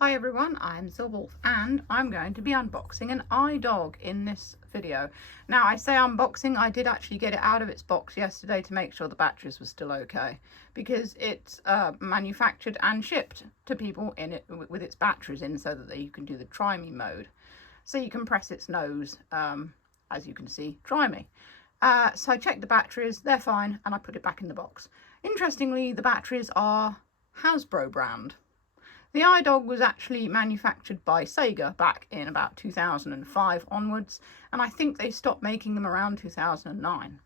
Hi everyone, I'm Silwolf and I'm going to be unboxing an idog in this video. Now I say unboxing, I did actually get it out of its box yesterday to make sure the batteries were still okay, because it's manufactured and shipped to people in it with its batteries in, so that you can do the try me mode. So you can press its nose, as you can see, try me. So I checked the batteries, they're fine, and I put it back in the box. Interestingly, the batteries are Hasbro brand. The idog was actually manufactured by Sega back in about 2005 onwards, and I think they stopped making them around 2009.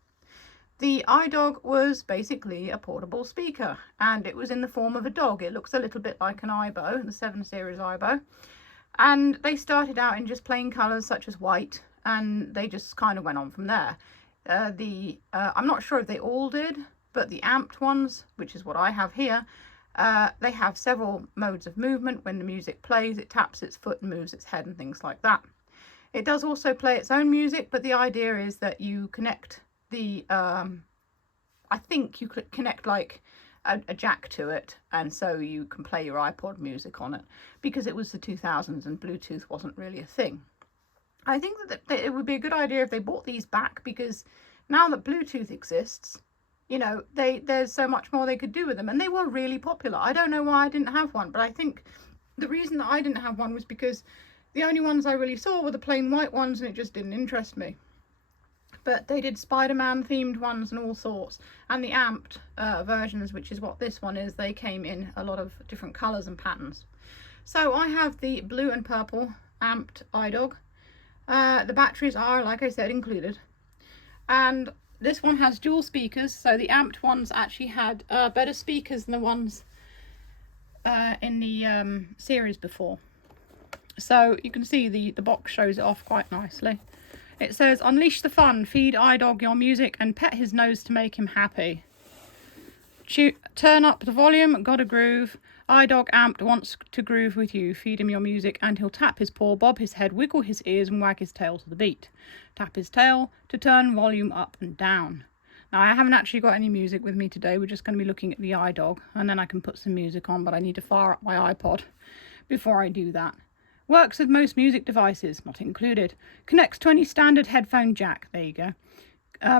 The idog was basically a portable speaker, and it was in the form of a dog. It looks a little bit like an Ibo, the 7 Series Ibo, and they started out in just plain colours such as white, and they just kind of went on from there. I'm not sure if they all did, but the amped ones, which is what I have here, they have several modes of movement. When the music plays, it taps its foot and moves its head and things like that. It does also play its own music, but the idea is that you connect the, I think you could connect like a jack to it, and so you can play your iPod music on it, because it was the 2000s and Bluetooth wasn't really a thing. I think that it would be a good idea if they brought these back, because now that Bluetooth exists, you know, there's so much more they could do with them, and they were really popular. I don't know why I didn't have one, but I think the reason that I didn't have one was because the only ones I really saw were the plain white ones, and it just didn't interest me. But they did Spider-Man themed ones and all sorts, and the amped versions, which is what this one is, they came in a lot of different colours and patterns. So I have the blue and purple amped idog. The batteries are, like I said, included, and this one has dual speakers, so the amped ones actually had better speakers than the ones in the series before. So you can see the box shows it off quite nicely. It says, "Unleash the fun, feed idog your music and pet his nose to make him happy. Turn up the volume, got a groove. Idog amped wants to groove with you. Feed him your music and he'll tap his paw, bob his head, wiggle his ears and wag his tail to the beat. Tap his tail to turn volume up and down." Now I haven't actually got any music with me today. We're just going to be looking at the idog, and then I can put some music on, but I need to fire up my iPod before I do that. Works with most music devices, not included. Connects to any standard headphone jack. There you go.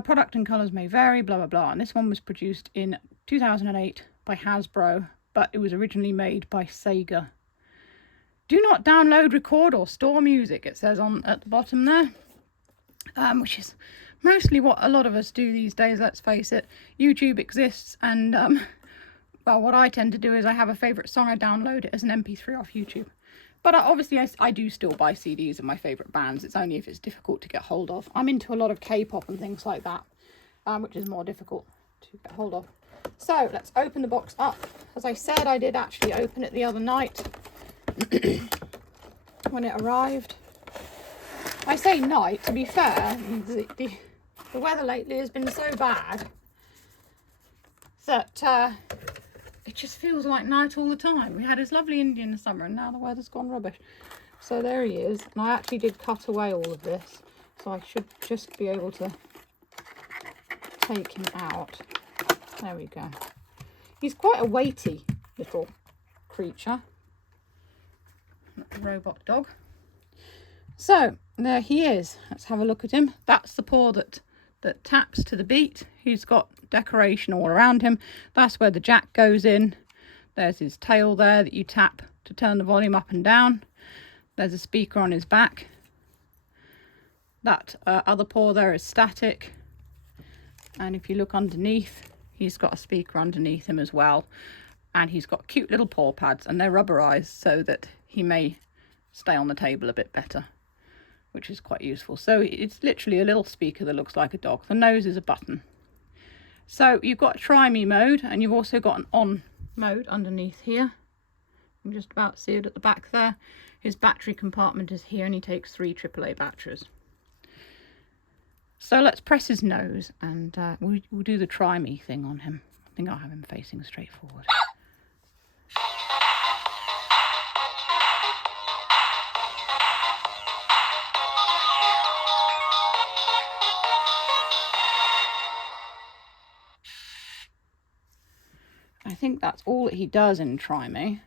Product and colours may vary, blah blah blah. And this one was produced in 2008 by Hasbro, but it was originally made by Sega. Do not download, record or store music, it says on at the bottom there, which is mostly what a lot of us do these days, let's face it. YouTube exists, and well, what I tend to do is I have a favourite song, I download it as an MP3 off YouTube. But obviously I do still buy CDs of my favourite bands. It's only if it's difficult to get hold of. I'm into a lot of K-pop and things like that, which is more difficult to get hold of. So let's open the box up. As I said, I did actually open it the other night when it arrived. I say night, to be fair, the weather lately has been so bad that it just feels like night all the time. We had this lovely Indian summer, and now the weather's gone rubbish. So there he is, and I actually did cut away all of this, so I should just be able to take him out. There we go. He's quite a weighty little creature. Robot dog. So there he is. Let's have a look at him. That's the paw that taps to the beat. He's got decoration all around him. That's where the jack goes in. There's his tail there that you tap to turn the volume up and down. There's a speaker on his back. That other paw there is static, and if you look underneath, he's got a speaker underneath him as well, and he's got cute little paw pads, and they're rubberized so that he may stay on the table a bit better, which is quite useful. So it's literally a little speaker that looks like a dog. The nose is a button. So you've got try me mode, and you've also got an on mode underneath here. You can just about see it at the back there. His battery compartment is here, and he takes 3 AAA batteries. So let's press his nose, and we'll do the try me thing on him. I think I'll have him facing straight forward. I think that's all that he does in try me.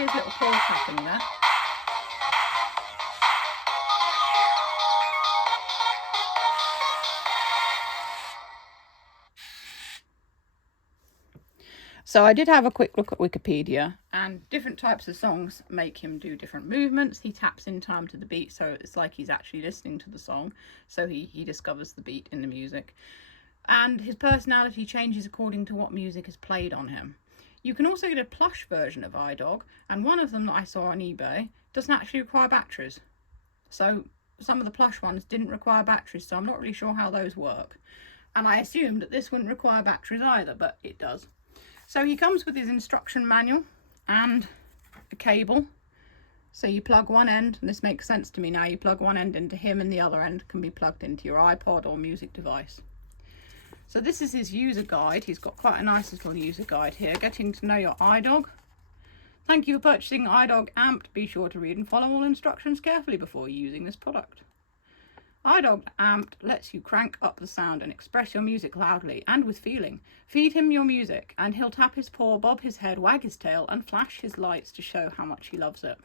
see his little paw tapping there. So I did have a quick look at Wikipedia, and different types of songs make him do different movements. He taps in time to the beat, so it's like he's actually listening to the song. So he discovers the beat in the music. And his personality changes according to what music is played on him. You can also get a plush version of idog, and one of them that I saw on eBay doesn't actually require batteries. So some of the plush ones didn't require batteries, so I'm not really sure how those work. And I assumed that this wouldn't require batteries either, but it does. So he comes with his instruction manual and a cable. So you plug one end, and this makes sense to me now, you plug one end into him and the other end can be plugged into your iPod or music device. So this is his user guide. He's got quite a nice little user guide here, getting to know your idog. Thank you for purchasing idog amped. Be sure to read and follow all instructions carefully before using this product. idog amped lets you crank up the sound and express your music loudly and with feeling. Feed him your music and he'll tap his paw, bob his head, wag his tail and flash his lights to show how much he loves it.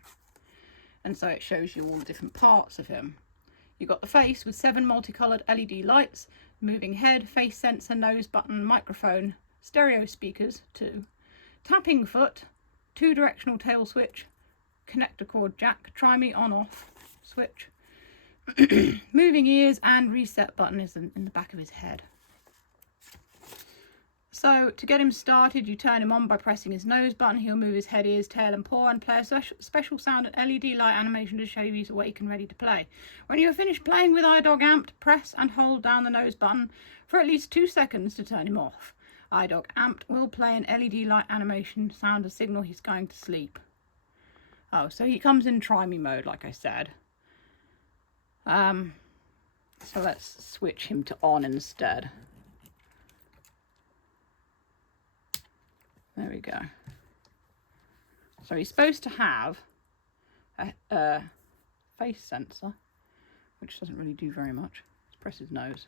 And so it shows you all the different parts of him. You've got the face with 7 multicoloured LED lights, moving head, face sensor, nose button, microphone, stereo speakers, 2, tapping foot, 2 directional tail switch, connector cord jack, try me on off switch, moving ears, and reset button is in the back of his head. So to get him started, you turn him on by pressing his nose button. He'll move his head, ears, tail and paw and play a special sound and LED light animation to show you he's awake and ready to play. When you are finished playing with idog amped, press and hold down the nose button for at least 2 seconds to turn him off. idog amped will play an LED light animation sound to signal he's going to sleep. Oh, so he comes in try me mode, like I said. So let's switch him to on instead. There we go. So he's supposed to have a face sensor, which doesn't really do very much. Let's press his nose.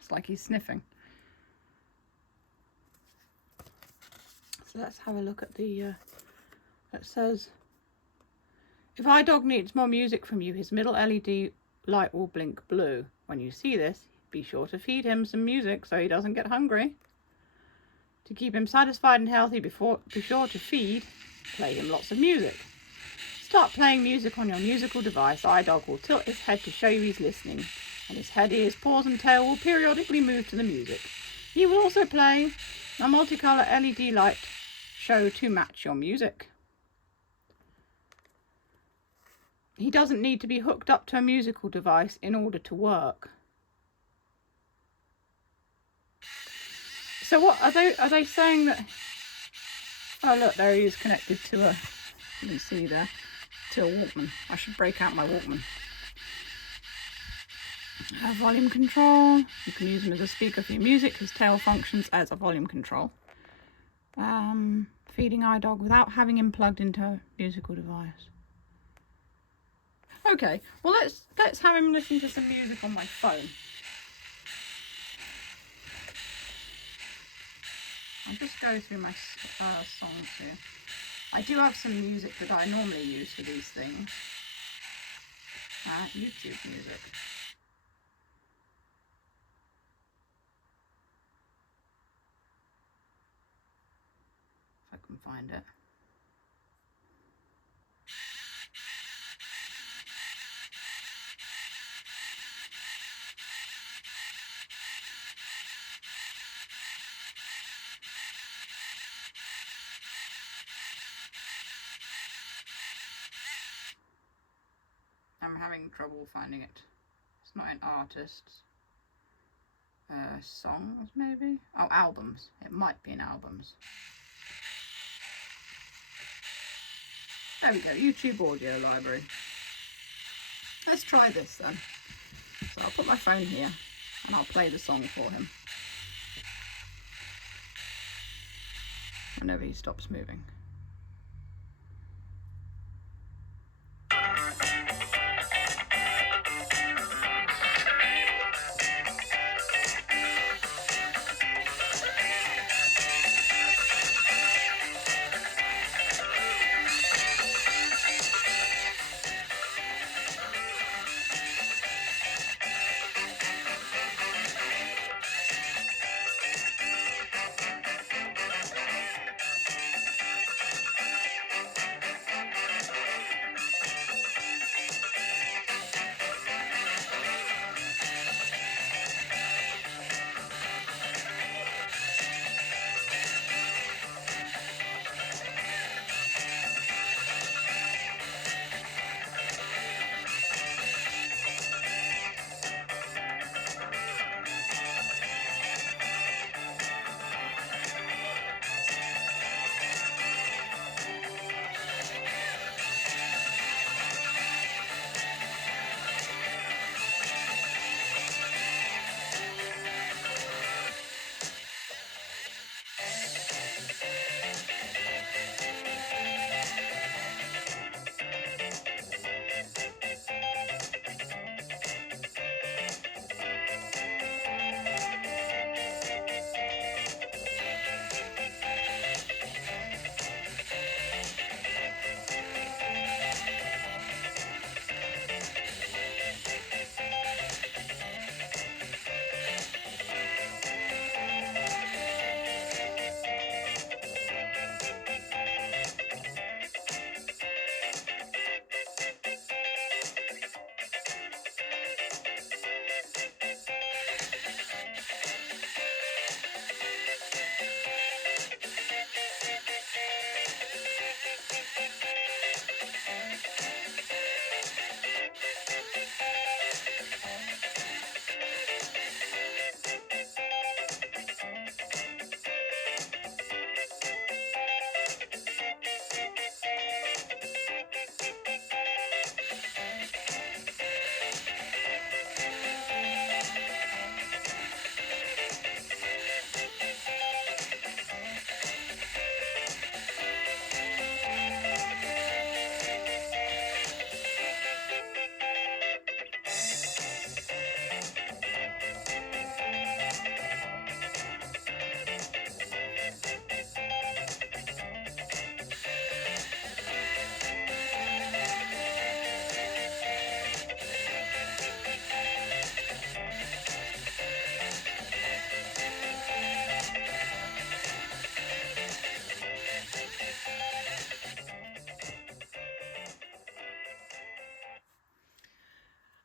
It's like he's sniffing. So let's have a look at the, it says, if idog needs more music from you, his middle LED light will blink blue. When you see this, be sure to feed him some music so he doesn't get hungry. To keep him satisfied and healthy, be sure to play him lots of music. Start playing music on your musical device. idog will tilt his head to show you he's listening, and his head, ears, paws and tail will periodically move to the music. He will also play a multicolour LED light show to match your music. He doesn't need to be hooked up to a musical device in order to work. So what are they saying that? Oh look, there he is connected to a, you can see there, to a Walkman. I should break out my Walkman. Volume control. You can use him as a speaker for your music. His tail functions as a volume control. Feeding idog without having him plugged into a musical device. Okay, well let's have him listen to some music on my phone. I'll just go through my songs here. I do have some music that I normally use for these things. YouTube music. If I can find it. I'm having trouble finding it. It's not in artists. songs maybe. Oh, albums. It might be in albums. There we go, YouTube audio library. Let's try this then. So I'll put my phone here and I'll play the song for him whenever he stops moving.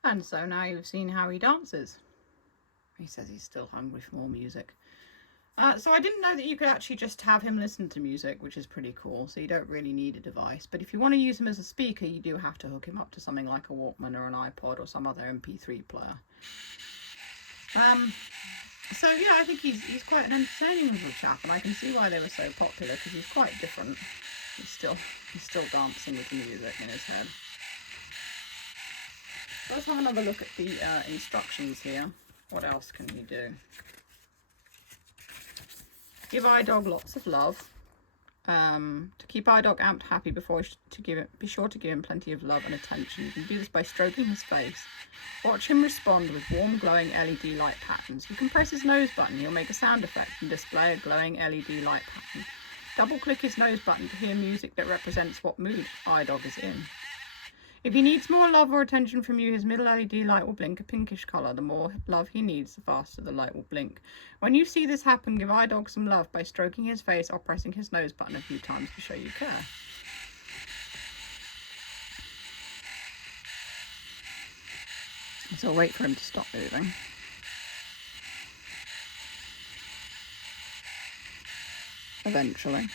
And so now you've seen how he dances. He says he's still hungry for more music. So I didn't know that you could actually just have him listen to music, which is pretty cool. So you don't really need a device. But if you want to use him as a speaker, you do have to hook him up to something like a Walkman or an iPod or some other MP3 player. So yeah, I think he's quite an entertaining little chap, and I can see why they were so popular, because he's quite different. He's still dancing with the music in his head. Let's have another look at the instructions here. What else can you do? Give idog lots of love. To keep idog amped happy, be sure to give him plenty of love and attention. You can do this by stroking his face. Watch him respond with warm glowing LED light patterns. You can press his nose button. He'll make a sound effect and display a glowing LED light pattern. Double click his nose button to hear music that represents what mood idog is in. If he needs more love or attention from you, his middle LED light will blink a pinkish colour. The more love he needs, the faster the light will blink. When you see this happen, give idog some love by stroking his face or pressing his nose button a few times to show you care. So I'll wait for him to stop moving. Eventually.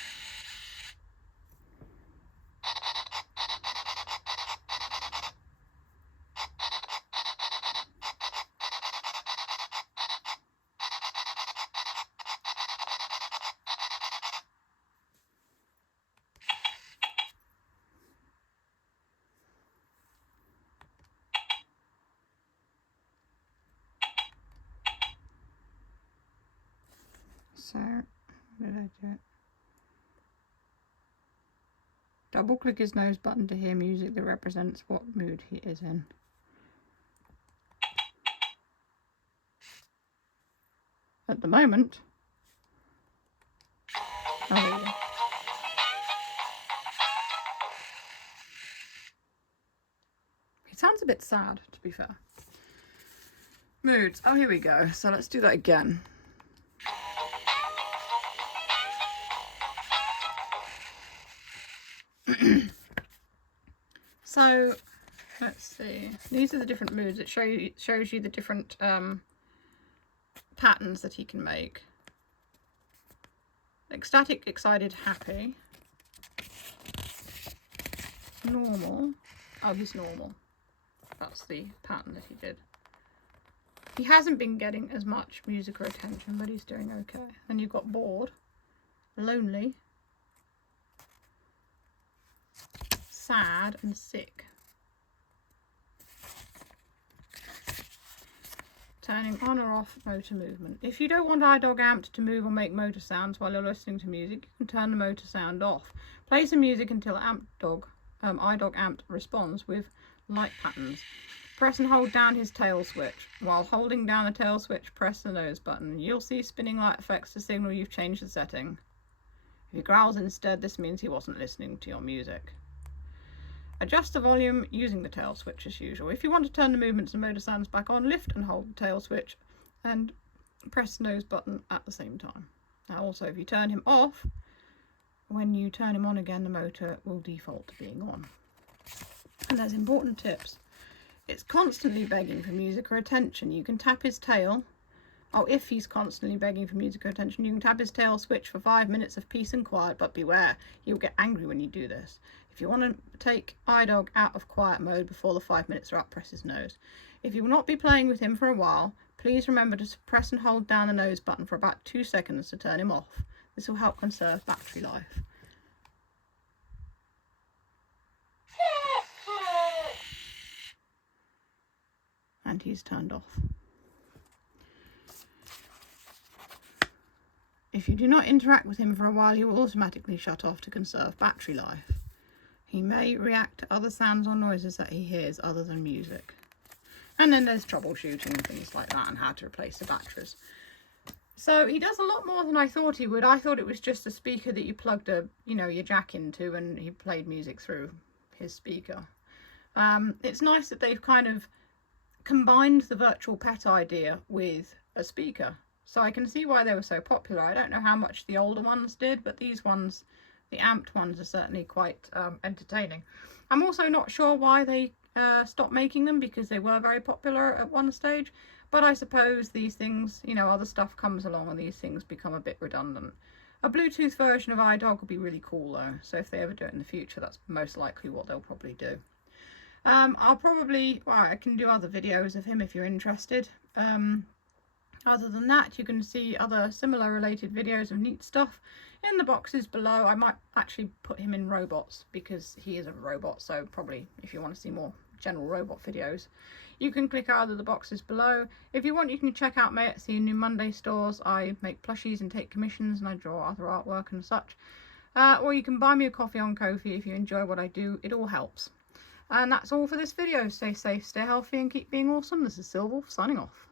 So, how did I do it? Double click his nose button to hear music that represents what mood he is in. At the moment, oh, there you go. It sounds a bit sad, to be fair. Moods. Oh, here we go. So let's do that again. So let's see. These are the different moods. It shows you the different patterns that he can make. Ecstatic, excited, happy. Normal. Oh, he's normal. That's the pattern that he did. He hasn't been getting as much music or attention, but he's doing okay. Then you've got bored, lonely, sad, and sick. Turning on or off motor movement. If you don't want idog amped to move or make motor sounds while you're listening to music, you can turn the motor sound off. Play some music until idog amped responds with light patterns. Press and hold down his tail switch. While holding down the tail switch, press the nose button. You'll see spinning light effects to signal you've changed the setting. If he growls instead, this means he wasn't listening to your music. Adjust the volume using the tail switch as usual. If you want to turn the movements and motor sounds back on, lift and hold the tail switch and press the nose button at the same time. Now also, if you turn him off, when you turn him on again, the motor will default to being on. And there's important tips. It's constantly begging for music or attention. You can tap his tail. Oh, if he's constantly begging for music or attention, you can tap his tail switch for 5 minutes of peace and quiet, but beware, he'll get angry when you do this. If you want to take idog out of quiet mode before the 5 minutes are up, press his nose. If you will not be playing with him for a while, please remember to press and hold down the nose button for about 2 seconds to turn him off. This will help conserve battery life. And he's turned off. If you do not interact with him for a while, he will automatically shut off to conserve battery life. He may react to other sounds or noises that he hears other than music. And then there's troubleshooting and things like that and how to replace the batteries. So he does a lot more than I thought he would. I thought it was just a speaker that you plugged your jack into and he played music through his speaker. It's nice that they've kind of combined the virtual pet idea with a speaker. So I can see why they were so popular. I don't know how much the older ones did, but these ones, the amped ones, are certainly quite entertaining. I'm also not sure why they stopped making them, because they were very popular at one stage. But I suppose these things, other stuff comes along and these things become a bit redundant. A Bluetooth version of idog would be really cool though. So if they ever do it in the future, that's most likely what they'll probably do. I can do other videos of him if you're interested. Other than that, you can see other similar related videos of neat stuff in the boxes below. I might actually put him in robots because he is a robot, so probably if you want to see more general robot videos, you can click either the boxes below. If you want, you can check out my Etsy and New Monday stores. I make plushies and take commissions, and I draw other artwork and such. Or you can buy me a coffee on Ko-fi if you enjoy what I do. It all helps. And that's all for this video. Stay safe, stay healthy, and keep being awesome. This is Silverwolf signing off.